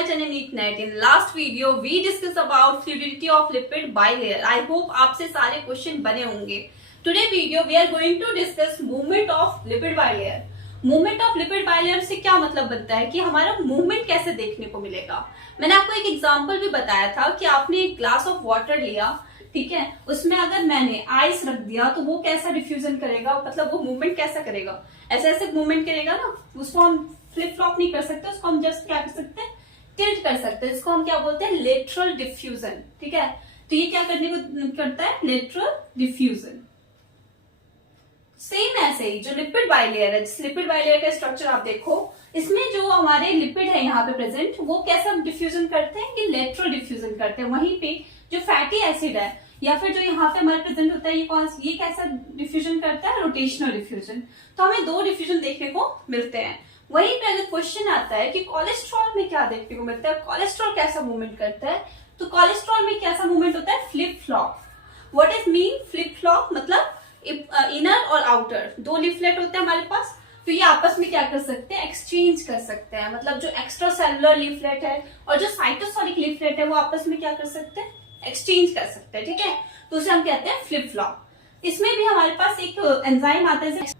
my channel NeatNet. In last video, we discussed about fluidity of lipid bilayer. I hope आपसे सारे question बने होंगे. Today video we are going to discuss movement of lipid bilayer. Movement of lipid bilayer से क्या मतलब बनता है कि हमारा मूवमेंट कैसे देखने को मिलेगा. मैंने आपको एक एग्जांपल भी बताया था कि आपने एक ग्लास ऑफ वाटर लिया, ठीक है, उसमें अगर मैंने आइस रख दिया तो वो कैसा डिफ्यूजन करेगा, मतलब वो मूवमेंट कैसा करेगा, ऐसे ऐसे मूवमेंट करेगा ना. उसको हम फ्लिप फ्लॉप नहीं कर सकते, उसको हम जस्ट क्या कर सकते हैं, टिल्ट कर सकते हैं. इसको हम क्या बोलते हैं, लेटरल डिफ्यूजन. ठीक है, तो ये क्या करने को करता है, लेटरल डिफ्यूजन. सेम ऐसे ही जो लिपिड बाइलेयर है, लिपिड बाइलेयर का स्ट्रक्चर आप देखो, इसमें जो हमारे लिपिड है यहाँ पे प्रेजेंट, वो कैसा डिफ्यूजन करते हैं कि लेटरल डिफ्यूजन करते हैं. वहीं पे जो फैटी एसिड है या फिर जो यहाँ पे हमारे प्रेजेंट होता है, ये कैसा डिफ्यूजन करता है, रोटेशनल डिफ्यूजन. तो हमें दो डिफ्यूजन देखने को मिलते हैं. वहीं पे अगर क्वेश्चन आता है कि कोलेस्ट्रॉल में क्या देखने को मिलता है, कोलेस्ट्रॉल कैसा मूवमेंट करता है, तो कोलेस्ट्रॉल में कैसा मूवमेंट होता है, flip flop. What is mean flip flop, मतलब इनर और आउटर दो लीफलेट होते हैं हमारे पास, तो ये आपस में क्या कर सकते हैं, एक्सचेंज कर सकते हैं. मतलब जो एक्स्ट्रा सेलुलर लीफलेट है और जो साइटोसोलिक लीफलेट है वो आपस में क्या कर सकते हैं, एक्सचेंज कर सकते हैं. ठीक है, तो उसे हम कहते हैं फ्लिप फ्लॉप. इसमें भी हमारे पास एक एंजाइम आता है.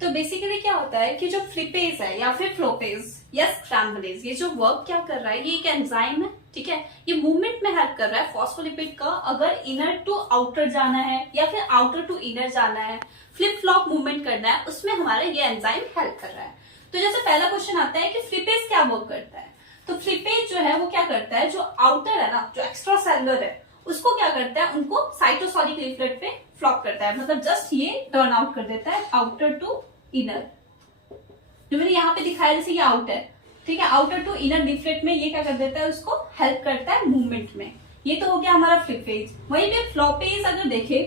तो बेसिकली क्या होता है कि जो फ्लिपेज है या फिर फ्लोपेज या स्क्रैम्बलेज, ये जो वर्क क्या कर रहा है, ये एक एंजाइम है. ठीक है, ये मूवमेंट में हेल्प कर रहा है फॉस्फोलिपिड का. अगर इनर टू आउटर जाना है या फिर आउटर टू इनर जाना है, फ्लिप फ्लॉप मूवमेंट करना है, उसमें हमारा ये एंजाइम हेल्प कर रहा है. तो जैसे पहला क्वेश्चन आता है कि फ्लिपेज क्या वर्क करता है, तो फ्लिपेज जो है वो क्या करता है, जो आउटर है ना, जो एक्स्ट्रा सेलुलर है, उसको क्या करता है, उनको साइटोसोलिक लीफलेट पे फ्लॉप करता है. मतलब जस्ट ये टर्न आउट कर देता है आउटर टू इनर. जो मैंने यहाँ पे दिखाया जैसे ये आउट है, ठीक है, आउटर टू इनर लीफलेट में ये क्या कर देता है, उसको हेल्प करता है मूवमेंट में. ये तो हो गया हमारा फ्लिपेज. वहीं पे फ्लोपेज अगर देखे,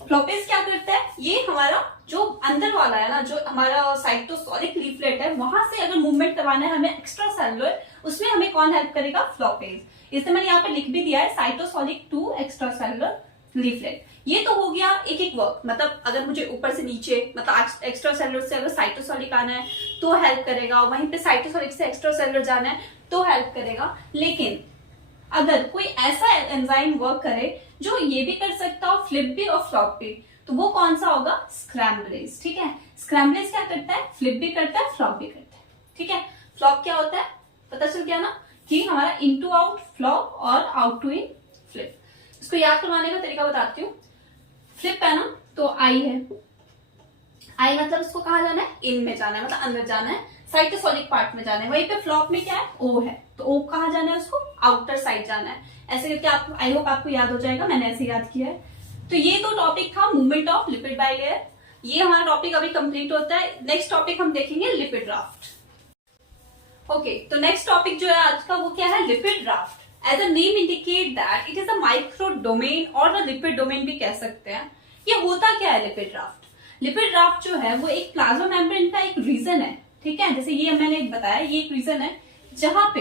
फ्लोपेज क्या करता है, ये हमारा जो अंदर वाला है ना, जो हमारा साइटोसोलिक लीफलेट है, वहां से अगर मूवमेंट करवाना है हमें एक्स्ट्रा सेलुलर, उसमें हमें कौन हेल्प करेगा, फ्लोपेज. इसलिए मैंने यहाँ पर लिख भी दिया है cytosolic to extra cellular leaflet. ये तो हो गया एक एक वर्क. मतलब अगर मुझे ऊपर से नीचे, मतलब एक्स्ट्रा सेलुलर से अगर साइटोसोलिक आना है तो हेल्प करेगा, वहीं पे साइटोसोलिक से एक्स्ट्रा सेलुलर जाना है तो हेल्प करेगा. लेकिन अगर कोई ऐसा एंजाइम वर्क करे जो ये भी कर सकता हो, फ्लिप भी और फ्लॉप भी, तो वो कौन सा होगा, स्क्रैम्बलेज. ठीक है, स्क्रैम्बलेज क्या करता है, फ्लिप भी करता है, फ्लॉप भी करता है. ठीक है, फ्लॉप क्या होता है, पता चल गया ना, कि हमारा इनटू आउट फ्लॉप और आउट टू इन फ्लिप. इसको याद करवाने का तरीका बताती हूँ. फ्लिप है ना, तो आई है, आई मतलब उसको कहाँ जाना है, इन में जाना है, मतलब अंदर जाना है, साइटोसोलिक पार्ट में जाना है. वहीं पे फ्लॉप में क्या है, ओ है, तो ओ कहाँ जाना है, उसको आउटर साइड जाना है. ऐसे करके आप, आई होप आपको याद हो जाएगा, मैंने ऐसे याद किया है. तो ये तो टॉपिक था मूवमेंट ऑफ लिपिड बाइलेयर. ये हमारा टॉपिक अभी कंप्लीट होता है. नेक्स्ट टॉपिक हम देखेंगे लिपिड ड्राफ्ट. ओके, तो नेक्स्ट टॉपिक जो है आज का वो क्या है, lipid draft. As a name indicate that it is a micro domain और द लिपिड डोमेन भी कह सकते हैं. ये होता क्या है लिपिड ड्राफ्ट, लिपिड ड्राफ्ट जो है वो एक प्लाज्मा मेम्ब्रेन का एक रीजन है. ठीक है, जैसे ये मैंने बताया, ये एक रीजन है जहां पे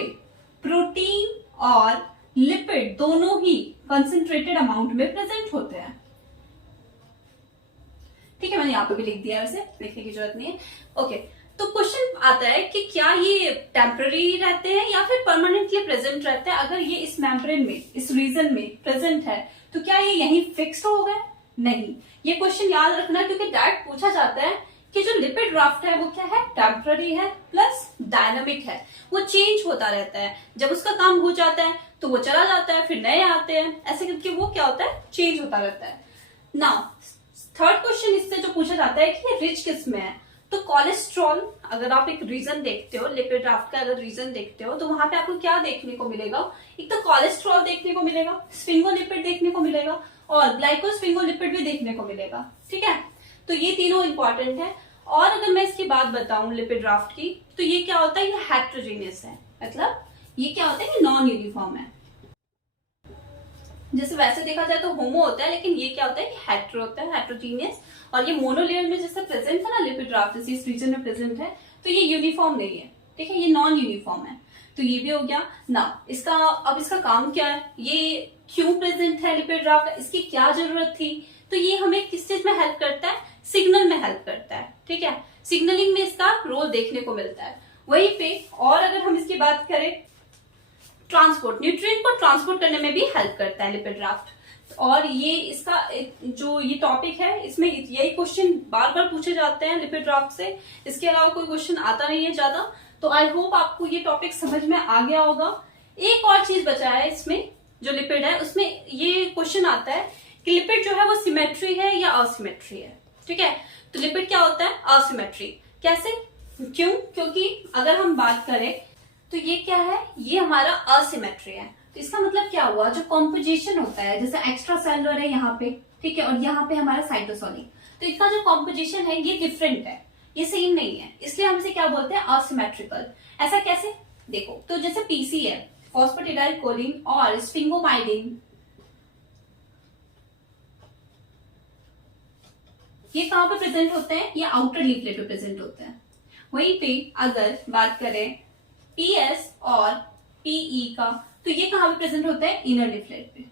प्रोटीन और लिपिड दोनों ही कंसेंट्रेटेड अमाउंट में प्रेजेंट होते हैं. ठीक है, मैंने यहाँ पे भी लिख दिया, वैसे लिखने की जरूरत नहीं है. ओके, तो क्वेश्चन आता है कि क्या ये टेम्पररी रहते हैं या फिर परमानेंटली प्रेजेंट रहते हैं. अगर ये इस मेम्ब्रेन में, इस रीजन में प्रेजेंट है, तो क्या ये यहीं फिक्स्ड हो गए, नहीं. ये क्वेश्चन याद रखना, क्योंकि डायरेक्ट पूछा जाता है कि जो लिपिड ड्राफ्ट है वो क्या है, टेम्पररी है प्लस डायनामिक है. वो चेंज होता रहता है, जब उसका काम हो जाता है तो वो चला जाता है, फिर नए आते हैं, ऐसे करके वो क्या होता है, चेंज होता रहता है. नाउ थर्ड क्वेश्चन इससे जो पूछा जाता है कि रिच किस में है, तो कोलेस्ट्रॉल. अगर आप एक रीजन देखते हो, लिपिड ड्राफ्ट का अगर रीजन देखते हो, तो वहां पे आपको क्या देखने को मिलेगा, एक तो कोलेस्ट्रॉल देखने को मिलेगा, स्फिंगोलिपिड देखने को मिलेगा और ग्लाइकोस्फिंगोलिपिड भी देखने को मिलेगा. ठीक है, तो ये तीनों इंपॉर्टेंट है. और अगर मैं इसकी बात बताऊं लिपिड ड्राफ्ट की, तो ये क्या होता है, ये हेट्रोजीनियस है. मतलब ये क्या होता है, ये नॉन यूनिफॉर्म है. जैसे वैसे देखा जाए तो होमो होता है, लेकिन ये क्या होता है, हेट्रो होता है, हेट्रोजीनियस. और ये मोनोलेयर में जैसे प्रेजेंट है ना लिपिड ड्राफ्ट, इस रीजन में प्रेजेंट है, तो ये यूनिफॉर्म नहीं है. ठीक है, ये नॉन यूनिफॉर्म है. तो ये भी हो गया ना. अब इसका काम क्या है, ये क्यों प्रेजेंट है लिपिड ड्राफ्ट, इसकी क्या जरूरत थी, तो ये हमें किस चीज में हेल्प करता है, सिग्नल में हेल्प करता है. ठीक है, सिग्नलिंग में इसका रोल देखने को मिलता है। वहीं पे और अगर हम इसकी बात करें, ट्रांसपोर्ट, न्यूट्रिएंट को ट्रांसपोर्ट करने में भी हेल्प करता है लिपिड राफ्ट। और ये इसका जो ये टॉपिक है, इसमें यही क्वेश्चन बार बार पूछे जाते हैं लिपिड राफ्ट से, इसके अलावा कोई क्वेश्चन आता नहीं है ज्यादा। तो आई होप आपको ये टॉपिक समझ में आ गया होगा। एक और चीज बचा है इसमें, जो लिपिड है उसमें ये क्वेश्चन आता है कि लिपिड जो है वो सिमेट्री है या असिमेट्री है। ठीक है, तो लिपिड क्या होता है, असिमेट्री। कैसे, क्यों? क्योंकि अगर हम बात करें तो ये क्या है, ये हमारा असिमेट्री है। तो इसका मतलब क्या हुआ, जो कॉम्पोजिशन होता है, जैसे एक्स्ट्रा सेलुलर है यहाँ पे, ठीक है, और यहाँ पे हमारा साइटोसोलिक, तो इसका जो कॉम्पोजिशन है ये डिफरेंट है, ये सेम नहीं है, इसलिए हम इसे क्या बोलते हैं, असिमेट्रिकल। ऐसा कैसे, देखो, तो जैसे पीसी है, फॉस्फेटिडाइल कोलिन और स्फिंगोमाइलिन, ये कहां पे प्रेजेंट होते हैं, ये आउटर लीफलेट पे प्रेजेंट होते हैं। वहीं पे अगर बात करें पीएस और पीई का, तो ये कहां पे प्रेजेंट होते हैं, इनर लीफलेट पे।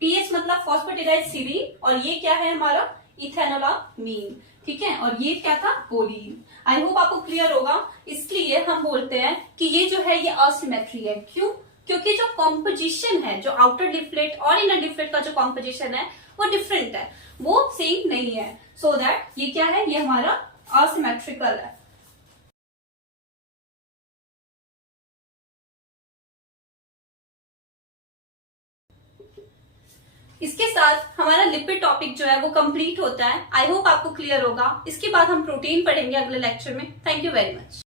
पीएस मतलब फॉस्फेटिडाइल सीरीन, और ये क्या है हमारा, इथेनोलामीन, ठीक है, और ये क्या था, कोलीन। आई होप आपको क्लियर होगा। इसलिए हम बोलते हैं कि ये जो है ये असिमेट्री है। क्यों? क्योंकि जो कॉम्पोजिशन है, जो आउटर लीफलेट और इनर लीफलेट का जो कॉम्पोजिशन है वो डिफरेंट है, वो सेम नहीं है। सो दैट ये क्या है, ये हमारा असिमेट्रिकल है। इसके साथ हमारा लिपिड टॉपिक जो है वो कंप्लीट होता है। आई होप आपको क्लियर होगा। इसके बाद हम प्रोटीन पढ़ेंगे अगले लेक्चर में। Thank you very much.